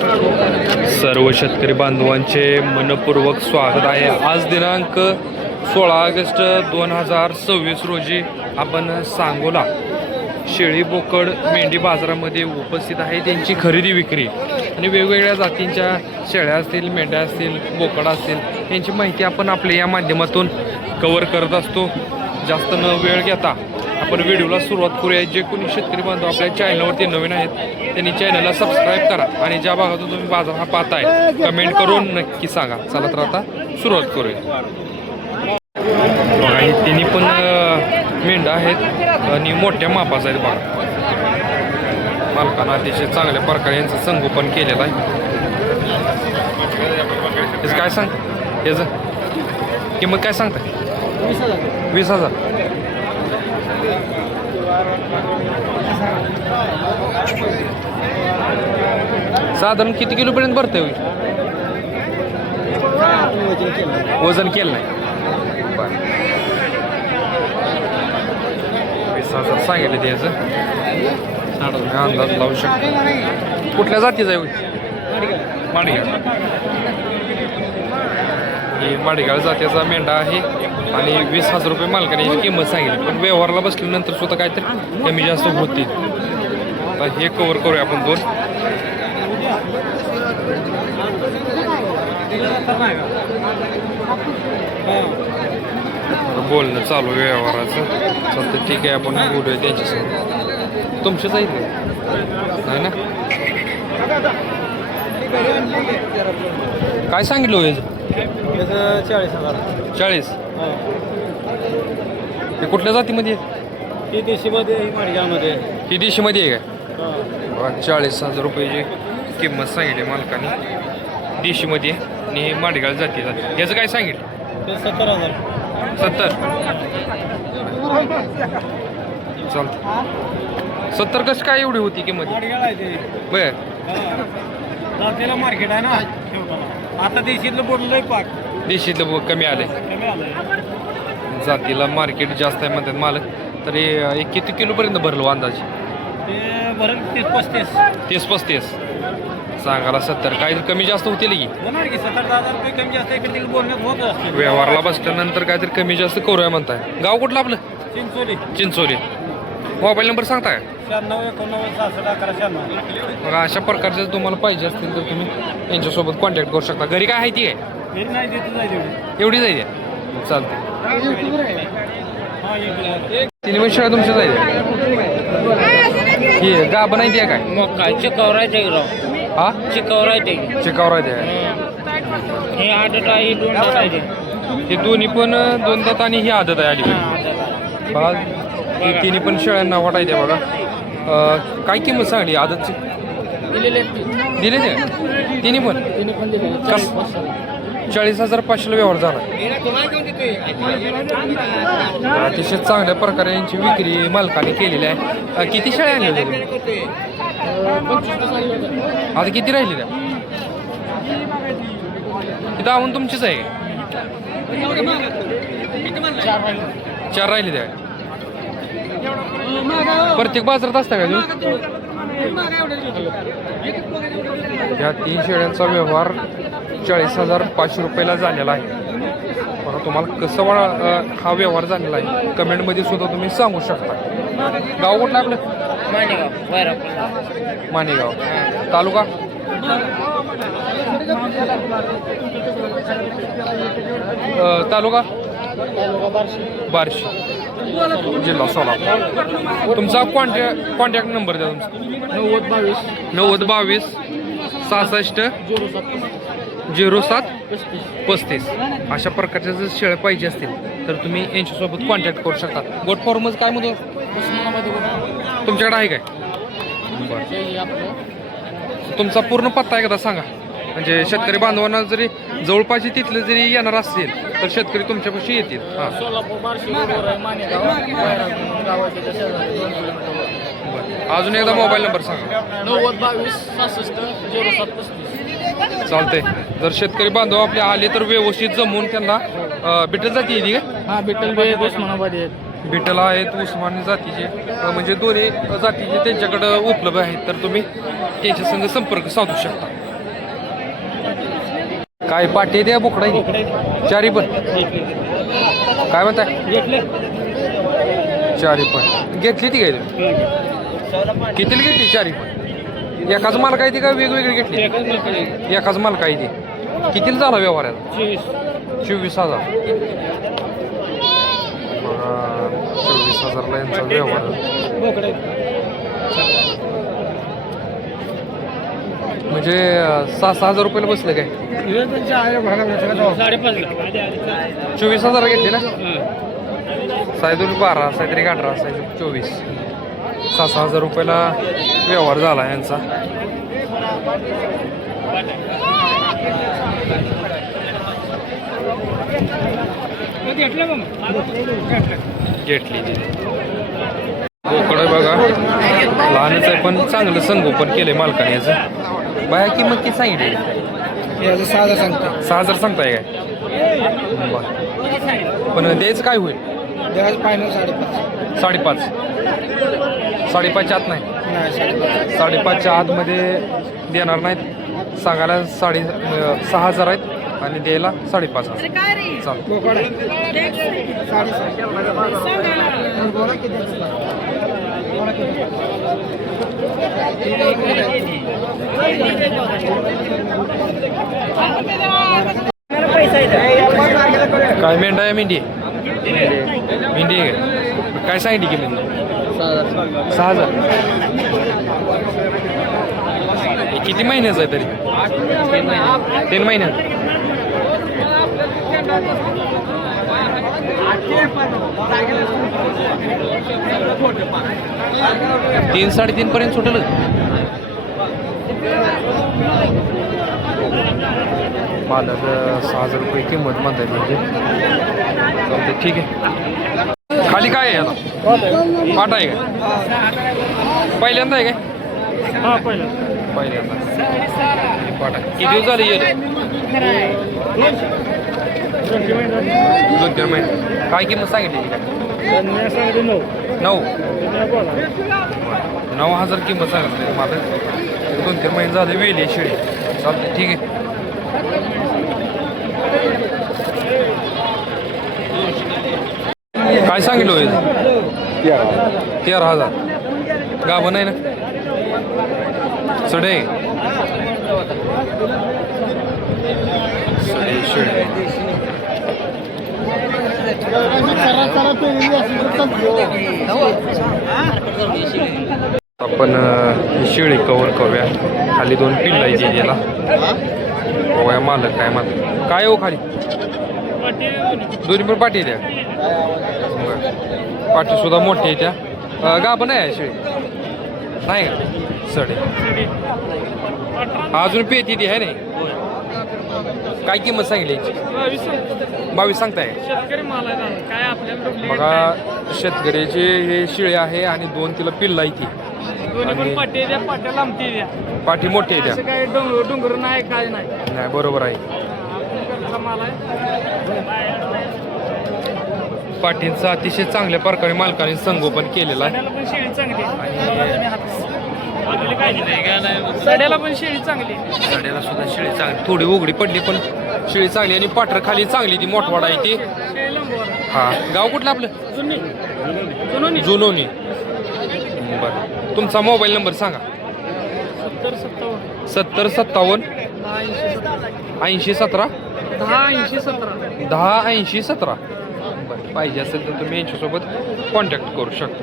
सर्व शेतकरी बांधवांचे मनपूर्वक स्वागत आहे। आज दिनांक 16 ऑगस्ट 2026 रोजी आपण सांगोला शेळी बोकड मेंढी बाजारामध्ये उपस्थित आहे। त्यांची खरेदी विक्री आणि वेगवेगळ्या जातींच्या शेळ्या असतील, मेंढ्या असतील, बोकड असतील यांची माहिती आपण आपल्या या माध्यमातून कव्हर करत असतो। जास्त न वेळ घेता आपण व्हिडिओला सुरुवात करूया। जे कोणी शेतकरी बांधव आपल्या चॅनलवरती नवीन आहेत त्यांनी चॅनलला सबस्क्राईब करा आणि ज्या भागातून तुम्ही बाजार हा पाहताय कमेंट करून नक्की सांगा। चला तर आता सुरुवात करूया। बघा हे तिन्ही पण मेंढ्या आहेत आणि मोठ्या मापाचा आहेत। बघा मालकांना अतिशय चांगल्या प्रकारे यांचं संगोपन केलेलं आहे। याचं काय सांग, याचं किंमत काय सांगता? 20,000। साधारण किती किलोपर्यंत भरते होईल? वजन केलं नाही। 20,000 सांगितले त्याचं, अंदाज लावू शकतो। कुठल्या जातीचा आहे? माडीगाळ। ही माडीगाळ जातीचा मेंढा आहे आणि 20,000 रुपये मालकाने याची किंमत सांगितली। पण व्यवहारला बसल्यानंतर सुद्धा काहीतरी कमी जास्त होतील। तर हे कव्हर करूया आपण दोन। बोलणं चालू व्यवहाराचं चालतं, ठीक आहे आपण बोलूया त्यांच्यासोबत। तुमचेच आहेत नाही ना? काय सांगितलं हो याचं? 40,000। 40। हे कुठल्या जातीमध्ये आहे? ही देशीमध्ये, ही माडगावमध्ये। ही देशीमध्ये आहे काय? 40,000 रुपयाची किंमत सांगितली मालकाने, देशीमध्ये आणि हे माडगाळ जातीचा। याचं काय सांगितलं? ते 70,000। 70 चालतं। 70 कसं काय एवढी होती किंमत? माडगाव आहे ते। बर जातीला मार्केट आहे ना आता। देशीतलं बोललंय पाक, देशीतलं कमी आलंय, कमी आलंय। जातीला मार्केट जास्त आहे म्हणतात मालक। तरी एक किती किलोपर्यंत भरलो अंदाजे? ते भरल 30-35। 30-35 सांगायला 70, काहीतरी कमी जास्त होतील की? होणार की 70,000 रुपये कमी जास्त इकडे बोलण्यात होत असते। व्यवहारला बसल्यानंतर काहीतरी कमी जास्त करूया म्हणताय। गाव कुठलं आपलं? चिंचोली। चिंचोली। मोबाईल नंबर सांगताय? 96 89 66 11 96। बघा अशा प्रकारचे तुम्हाला पाहिजे असतील तर तुम्ही यांच्यासोबत कॉन्टॅक्ट करू शकता। घरी काय आहे ती आहे? घरी नाही देत जाईल एवढी। एवढी जाईल चालते। हा एक तिन्ही पण शेळ्या तुमच्या जाईल? ही गाभण नाही ती काय? मग काय चिकवरायचे राव? हा चिकवरायचे। चिकावर आहे ते? हे आदत आहे, 2 दात आहे। हे दोन्ही पण 2 दात आणि ही आदत आहे आली बघा। ही तिन्ही पण शेळ्यांना वाटायचे बघा। काय किंमत सांगली आदतची? दिले ते तिन्ही पण? कस 40,500 व्यवहार झाला। अतिशय चांगल्या प्रकारे यांची विक्री मालकाने केलेली आहे। किती शेळ्या आणल्या होत्या तुम्ही? आता किती राहिली त्या? इथं आवून तुमचीच आहे? 4 राहिली त्या? प्रत्येक बाजारात असता का तुम्ही? या 3 शेळ्यांचा व्यवहार 40,500 रुपयाला झालेला आहे। बघा तुम्हाला कसं हा व्यवहार झालेला आहे कमेंटमध्ये सुद्धा तुम्ही सांगू शकता। गाव कुठलं आपलं? माणेगाव। तालुका? तालुका बार्शी, जिल्हा सोलापूर। तुमचा कॉन्टॅक्ट नंबर द्या तुमचा? 9022 66 07 35। अशा प्रकारच्या जर शेळ्या पाहिजे असतील तर तुम्ही यांच्यासोबत कॉन्टॅक्ट करू शकता। गोट फॉर्मच काय म्हणतो तुमच्याकडे आहे काय? बरं तुमचा पूर्ण पत्ता एकदा सांगा, म्हणजे शेतकरी बांधवांना जरी जवळपास तिथले जरी येणार असतील तर शेतकरी तुमच्यापाशी येतील। हां अजून एकदा मोबाईल नंबर सांगा? 9022 66 07 35। चालतंय। जर शेतकरी बांधव आपले आले तर व्यवस्थित जमवून त्यांना बिटल जाती येते का? हां बिटल बी उस्मानाबादी आहेत। बिटल आहेत उस्मानी जातीचे, म्हणजे दोन्ही जातीचे त्यांच्याकडे उपलब्ध आहेत। तर तुम्ही त्यांच्या संग संपर्क साधू शकता। काय पाठी द्या बोकडा चारी पण काय म्हणताय चारी पण घेतली ती काय कितीला घेतली चारी पण एकाच माल काय ती का वेगवेगळी घेतली एकाच माल काय ती कितीला झाला व्यवहाराला 24,000 24,000ला यांचा व्यवहार म्हणजे 6,000 रुपयाला बसलं काय 24,000 घेतली ना सायदून 12 सायत्री 18 सायदून 24 6,000 रुपयाला व्यवहार झाला यांचा घेतली बोकडं बघा लहानच आहे पण चांगलं संगोपन केलंय मालकाने याचं बाया किंमत किती सांगितली 6,000 सांगताय काय बरं पण द्यायचं काय होईल फायनल 5.5 5.5च्या आत नाही 5.5च्या आतमध्ये देणार नाहीत सांगायला 6,000 आहेत आणि द्यायला 5.5 चालेल काय मेंढा आहे मेंढी मेंढी आहे काय सांगितली की मेंढी 6,000 किती महिन्याचं आहे तरी 3 महिन्यात 3-3.5 पर्यंत सुटेल मालक 6,000 रुपये किंमत म्हणताय म्हणजे चालते ठीक आहे खाली काय आहे आता पाट आहे काय पहिल्यांदा आहे काय पहिल्यांदा पाट आहे किती दिवस झाले येईल 2-3 महिने काय किंमत सांगितली काय 9,000 किंमत सांगितली मला 2-3 महिने झाले वेली शिडी चालते ठीक आहे काय सांगितलं 13,000 गाभण आहे ना सडे शिडी आपण शिळी कव्हर करूया खाली 2 पिल्ला आहे याला बघूया मालक काय मालक काय हो खाली दोन्ही पण पाठी द्या पाठी सुद्धा मोठी आहे त्या गाभण आहे शिळी नाही का सडे अजून पेती ती आहे नाही काय किंमत सांगितली 22 सांगताय बघा शेतकऱ्याचे हे शिळे आहे आणि 2 तिला पिल्ला आहे ती पाठी मोठी आहे त्या डोंगर नाही काय नाही बरोबर आहे पाठींचं अतिशय चांगल्या प्रकारे मालकाने संगोपन केलेलं आहे सड्याला पण शेळी चांगली सड्याला सुद्धा शेळी चांगली थोडी उघडी पडली पण शेळी चांगली आणि पाठर खाली चांगली ती मोठवाडा आहे ती हा गाव कुठलं आपलं जुनोनी बरं तुमचा मोबाईल नंबर सांगा 7057 8017 108017 बरं पाहिजे असेल तर तुम्ही यांच्यासोबत कॉन्टॅक्ट करू शकता